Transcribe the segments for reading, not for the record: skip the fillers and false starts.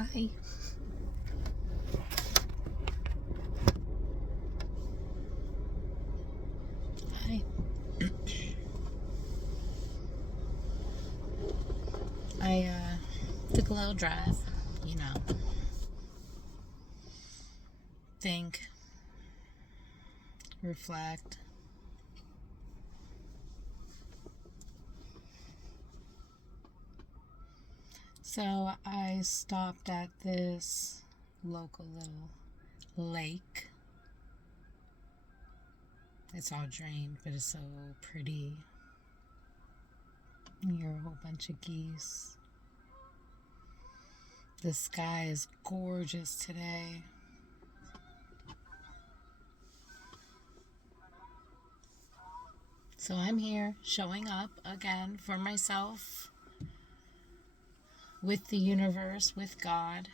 Hi. Hi. I took a little drive, you know, think, reflect. So I stopped at this local little lake. It's all drained, but it's so pretty. You hear a whole bunch of geese. The sky is gorgeous today. So I'm here showing up again for myself, with the universe, with God,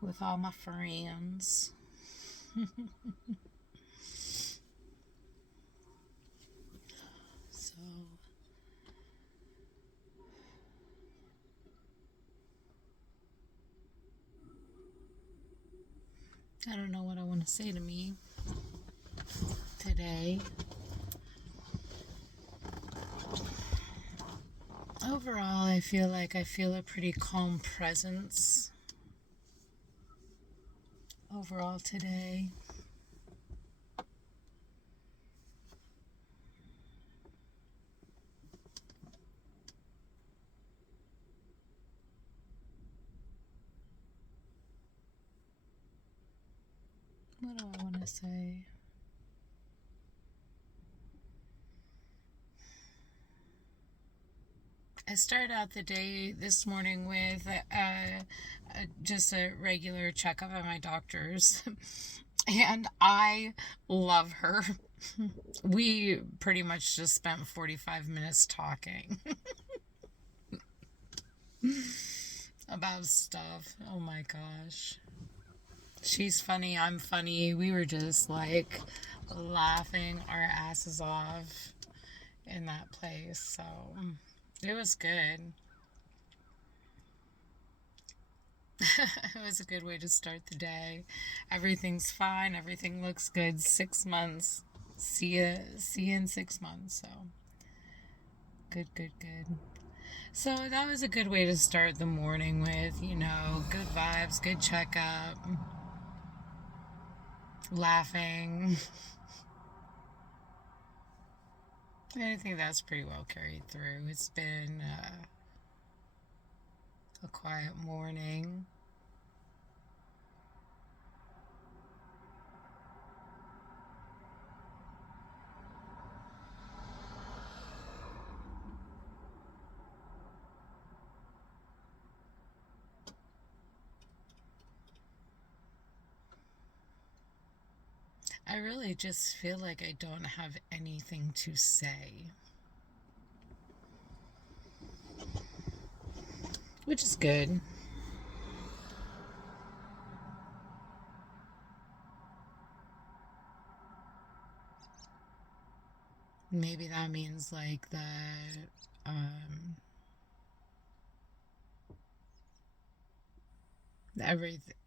with all my friends. So I don't know what I want to say to me today. Overall, I feel like I feel a pretty calm presence overall today. What do I want to say? I started out the day this morning with just a regular checkup at my doctor's, and I love her. We pretty much just spent 45 minutes talking about stuff. Oh my gosh. She's funny, I'm funny. We were just like laughing our asses off in that place. So it was good. It was a good way to start the day. Everything's fine. Everything looks good. 6 months. See you in 6 months. So good, good, good. So that was a good way to start the morning with, good vibes, good checkup, laughing. I think that's pretty well carried through. It's been a quiet morning. I really just feel like I don't have anything to say, which is good. Maybe that means like that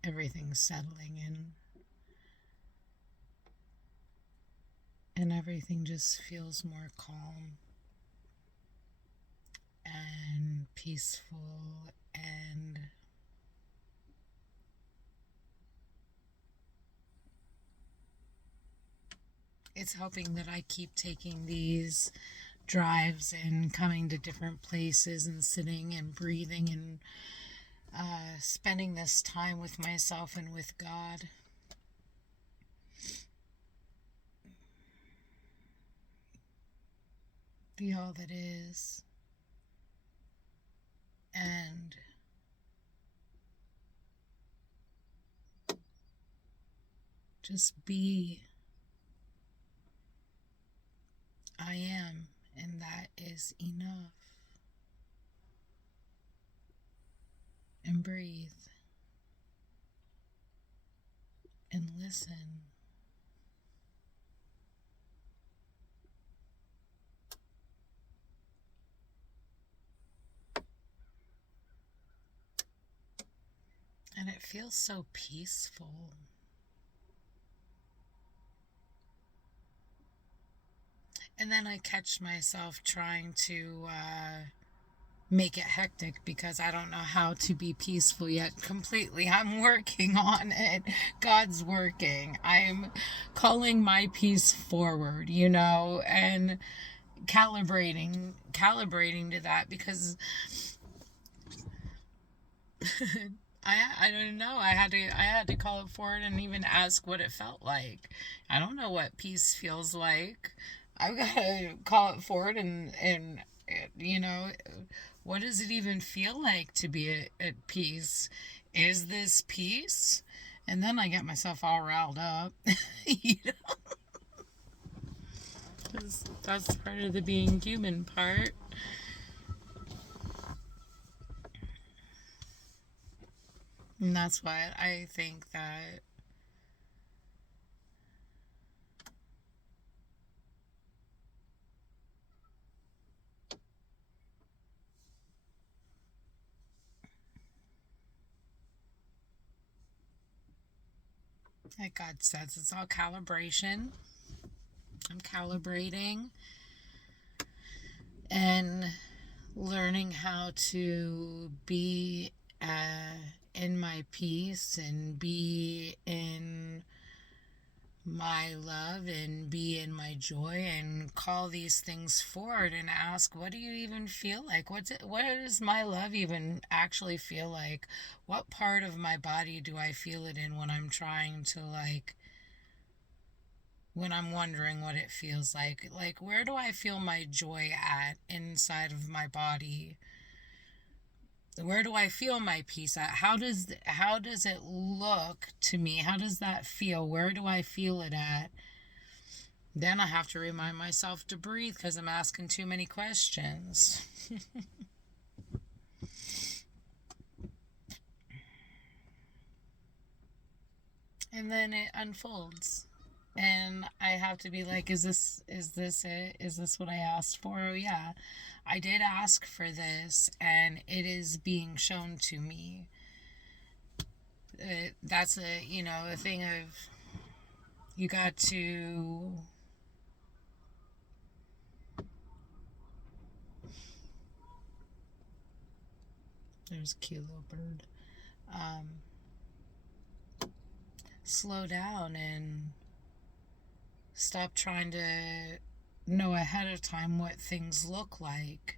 everything's settling in, and everything just feels more calm and peaceful, and it's helping that I keep taking these drives and coming to different places and sitting and breathing and spending this time with myself and with God. The all that is. And just be. I am, and that is enough. And breathe. And listen. And it feels so peaceful. And then I catch myself trying to make it hectic because I don't know how to be peaceful yet completely. I'm working on it. God's working. I'm calling my peace forward, and calibrating to that because I don't know. I had to call it forward and even ask what it felt like. I don't know what peace feels like. I've got to call it forward and you know what does it even feel like to be at peace? Is this peace? And then I get myself all riled up. you know, 'cause that's part of the being human part. And that's why I think that God says it's all calibration. I'm calibrating and learning how to be in my peace and be in my love and be in my joy and call these things forward and ask, what do you even feel like? What does my love even actually feel like? What part of my body do I feel it in when I'm trying to, like, when I'm wondering what it feels like? Like, where do I feel my joy at inside of my body? Where do I feel my peace at? How does it look to me? How does that feel? Where do I feel it at? Then I have to remind myself to breathe because I'm asking too many questions. And then it unfolds. And I have to be like, is this it? Is this what I asked for? Oh yeah. I did ask for this and it is being shown to me. That's a thing of you got to. There's a cute little bird. Um, Slow down and stop trying to know ahead of time what things look like.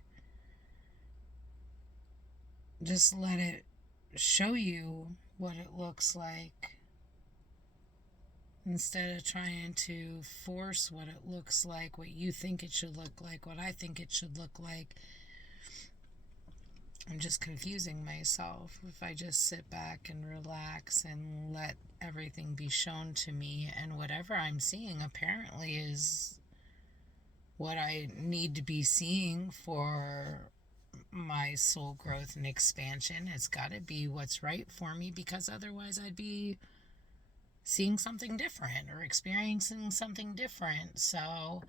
Just let it show you what it looks like instead of trying to force what it looks like, what you think it should look like, what I think it should look like. I'm just confusing myself. If I just sit back and relax and let everything be shown to me, and whatever I'm seeing apparently is what I need to be seeing for my soul growth and expansion. It's got to be what's right for me because otherwise I'd be seeing something different or experiencing something different. So,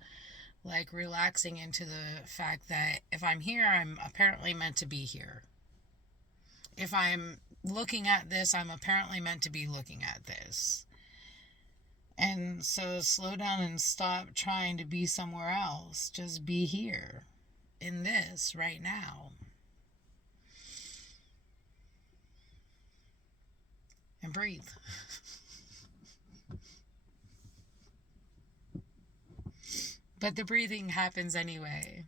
like, relaxing into the fact that if I'm here, I'm apparently meant to be here. If I'm looking at this, I'm apparently meant to be looking at this. And so slow down and stop trying to be somewhere else. Just be here in this right now. And breathe. But the breathing happens anyway.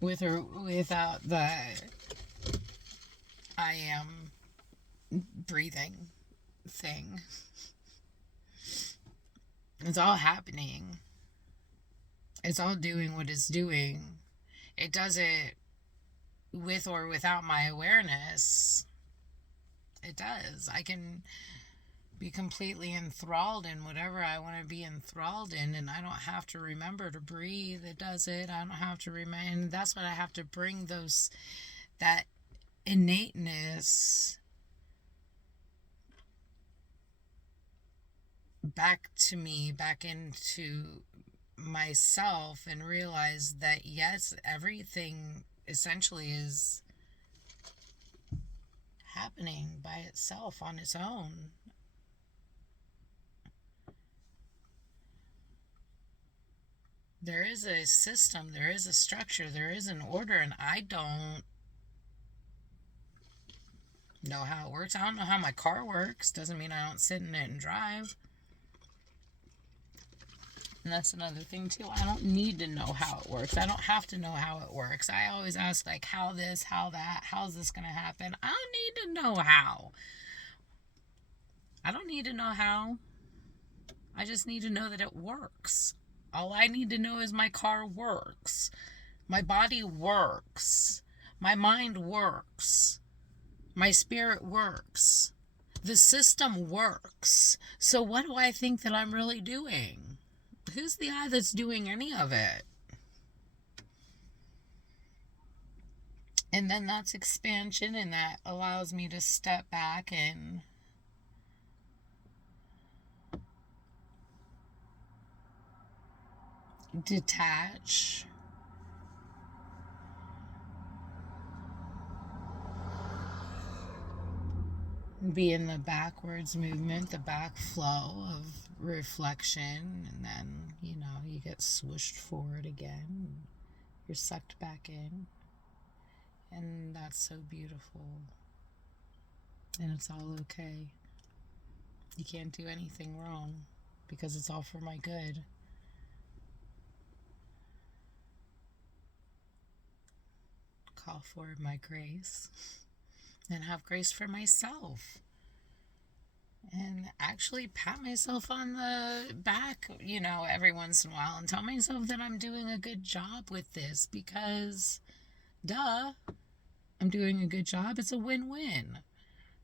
With or without the I am breathing thing. It's all happening. It's all doing what it's doing. It does it with or without my awareness. It does. I can be completely enthralled in whatever I want to be enthralled in, and I don't have to remember to breathe. It does it. I don't have to remind. That's what I have to bring that innateness back to me, back into myself, and realize that yes, everything essentially is happening by itself on its own. There is a system, there is a structure, there is an order, and I don't know how it works. I don't know how my car works. Doesn't mean I don't sit in it and drive. And that's another thing too. I don't need to know how it works. I don't have to know how it works. I always ask, like, how this, how that, how's this going to happen? I don't need to know how. I don't need to know how. I just need to know that it works. All I need to know is my car works. My body works. My mind works. My spirit works. The system works. So what do I think that I'm really doing? Who's the I that's doing any of it? And then that's expansion, and that allows me to step back and detach. Be in the backwards movement, the back flow of reflection, and then, you get swooshed forward again. You're sucked back in. And that's so beautiful. And it's all okay. You can't do anything wrong because it's all for my good. Call for my grace and have grace for myself. And actually pat myself on the back, every once in a while and tell myself that I'm doing a good job with this because, duh, I'm doing a good job. It's a win-win.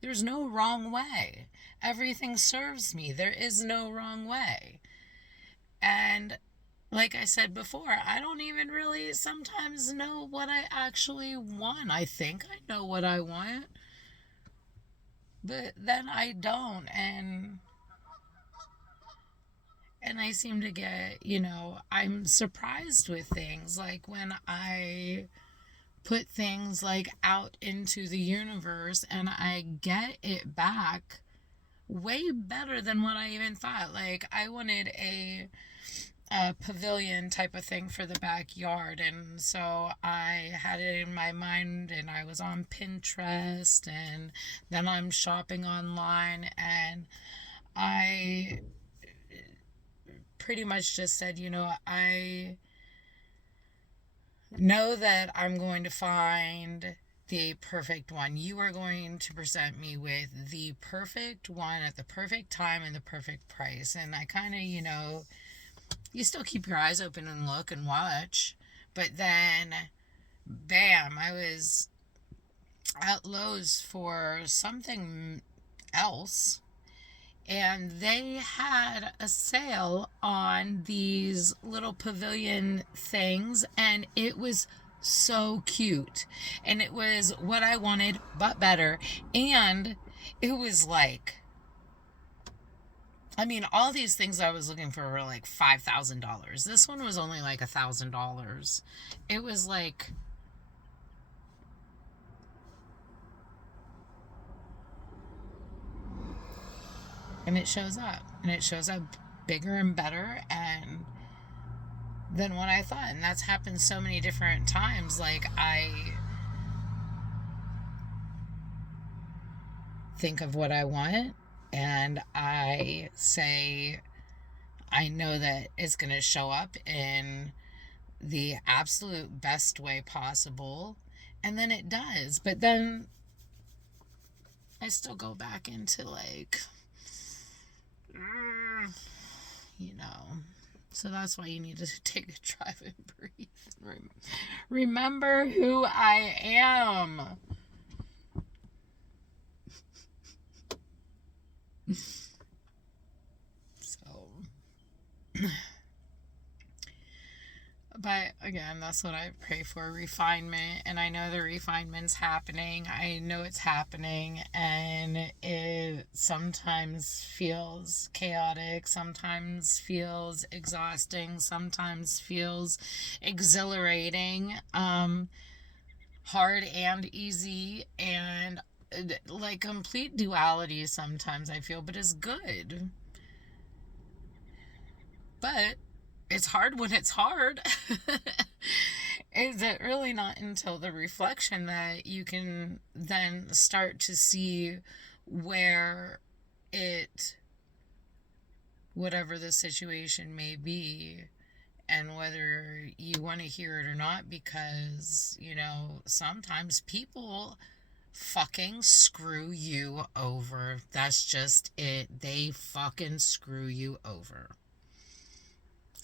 There's no wrong way. Everything serves me. There is no wrong way. And like I said before, I don't even really sometimes know what I actually want. I think I know what I want, but then I don't. And I seem to get, I'm surprised with things. Like when I put things like out into the universe and I get it back way better than what I even thought. Like I wanted a pavilion type of thing for the backyard, and so I had it in my mind, and I was on Pinterest, and then I'm shopping online, and I pretty much just said, I know that I'm going to find the perfect one. You are going to present me with the perfect one at the perfect time and the perfect price. And I kind of, you still keep your eyes open and look and watch. But then, bam, I was at Lowe's for something else. And they had a sale on these little pavilion things. And it was so cute. And it was what I wanted, but better. And it was like, all these things I was looking for were like $5,000. This one was only like $1,000. It was like, and it shows up. And it shows up bigger and better and than what I thought. And that's happened so many different times. Like I think of what I want and I say, I know that it's going to show up in the absolute best way possible. And then it does. But then I still go back into like, So that's why you need to take a drive and breathe. Remember who I am. But again, that's what I pray for, refinement. And I know the refinement's happening. I know it's happening. And it sometimes feels chaotic, sometimes feels exhausting, sometimes feels exhilarating. hard and easy, and like complete duality sometimes, I feel, but it's good. But it's hard when it's hard. Is it really not until the reflection that you can then start to see where it, whatever the situation may be, and whether you want to hear it or not, because, sometimes people fucking screw you over. That's just it. They fucking screw you over.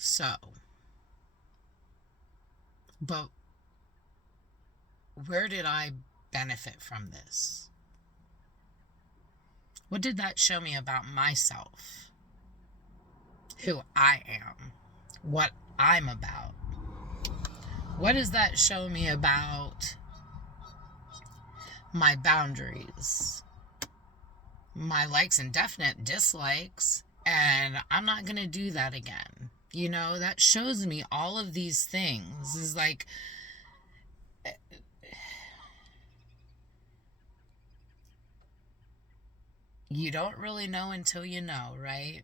So, but where did I benefit from this? What did that show me about myself? Who I am? What I'm about? What does that show me about my boundaries? My likes and definite dislikes? And I'm not going to do that again. That shows me all of these things. Is like, you don't really know until you know, right?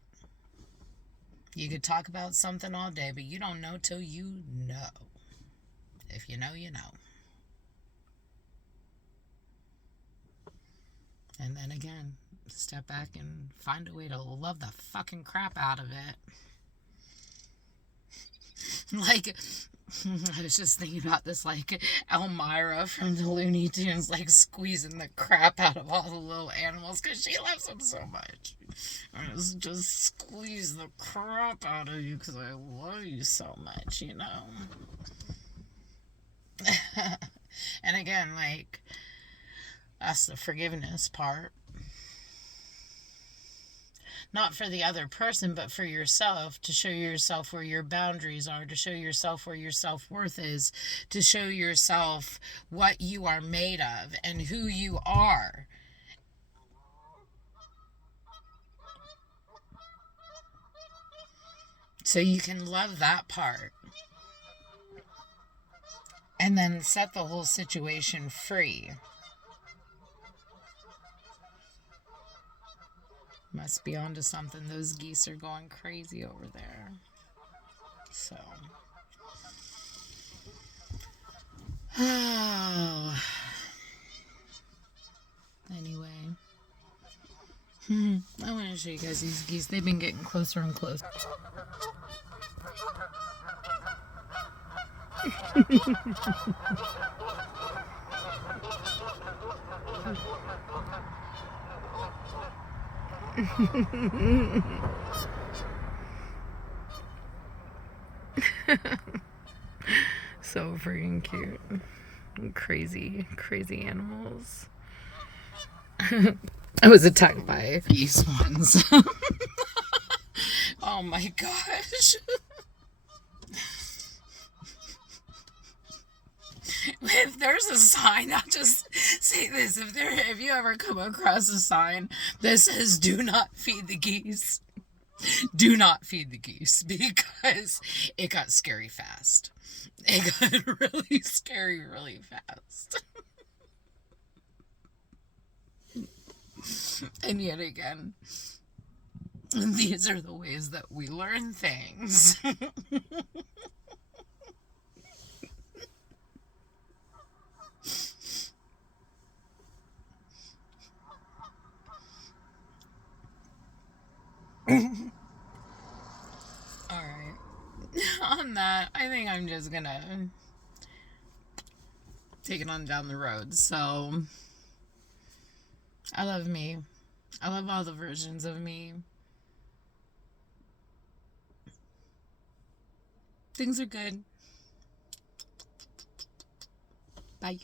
You could talk about something all day, but you don't know till you know. If you know, you know. And then again, step back and find a way to love the fucking crap out of it. Like, I was just thinking about this, like, Elmira from the Looney Tunes, like, squeezing the crap out of all the little animals because she loves them so much. I just squeeze the crap out of you because I love you so much, And again, like, that's the forgiveness part. Not for the other person, but for yourself, to show yourself where your boundaries are, to show yourself where your self-worth is, to show yourself what you are made of and who you are. So you can love that part. And then set the whole situation free. Must be onto something. Those geese are going crazy over there. So. Oh. Anyway. I want to show you guys these geese. They've been getting closer and closer. So freaking cute. Crazy, crazy animals. I was attacked by geese once. Oh my gosh. If there's a sign, I'll just say this. If you ever come across a sign that says do not feed the geese, do not feed the geese, because it got scary fast. It got really scary really fast. And yet again, these are the ways that we learn things. Alright. On that, I think I'm just gonna take it on down the road. So, I love me. I love all the versions of me. Things are good. Bye.